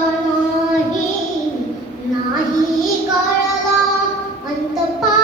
वेदानाहि नाहि कारणा अन्तपा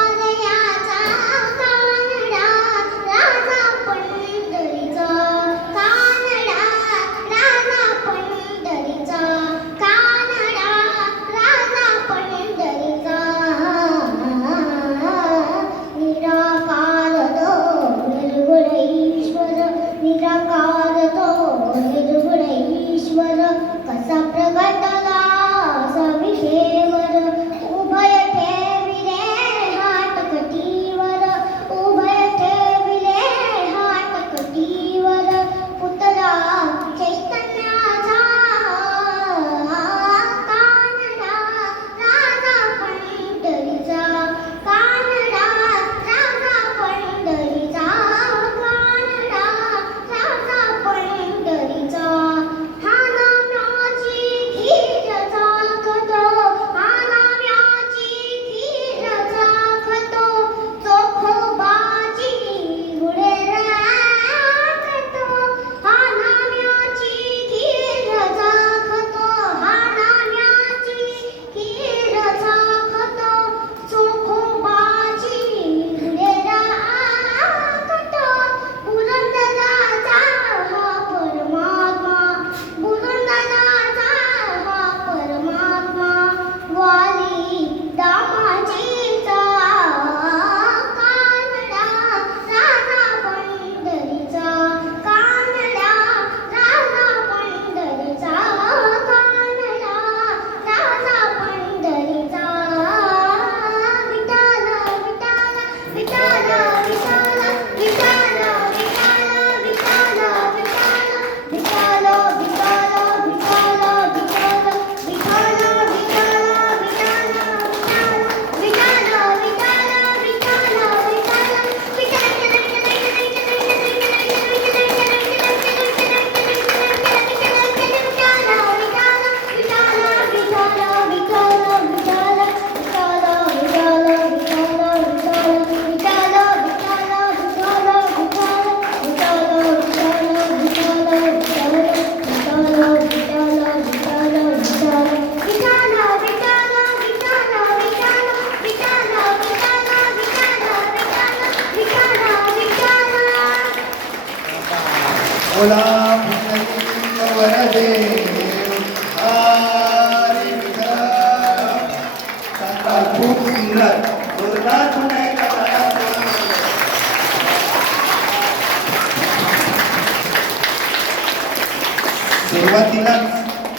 सुरुवातीला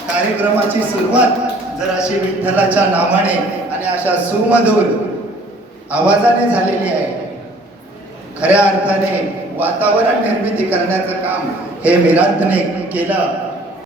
कार्यक्रमाची सुरुवात जर अशी विठ्ठलाच्या नावाने आणि अशा सुमधुर आवाजाने झालेली आहे. खऱ्या अर्थाने वातावरण निर्मिती करण्याचं काम हे मिरांतने केलं.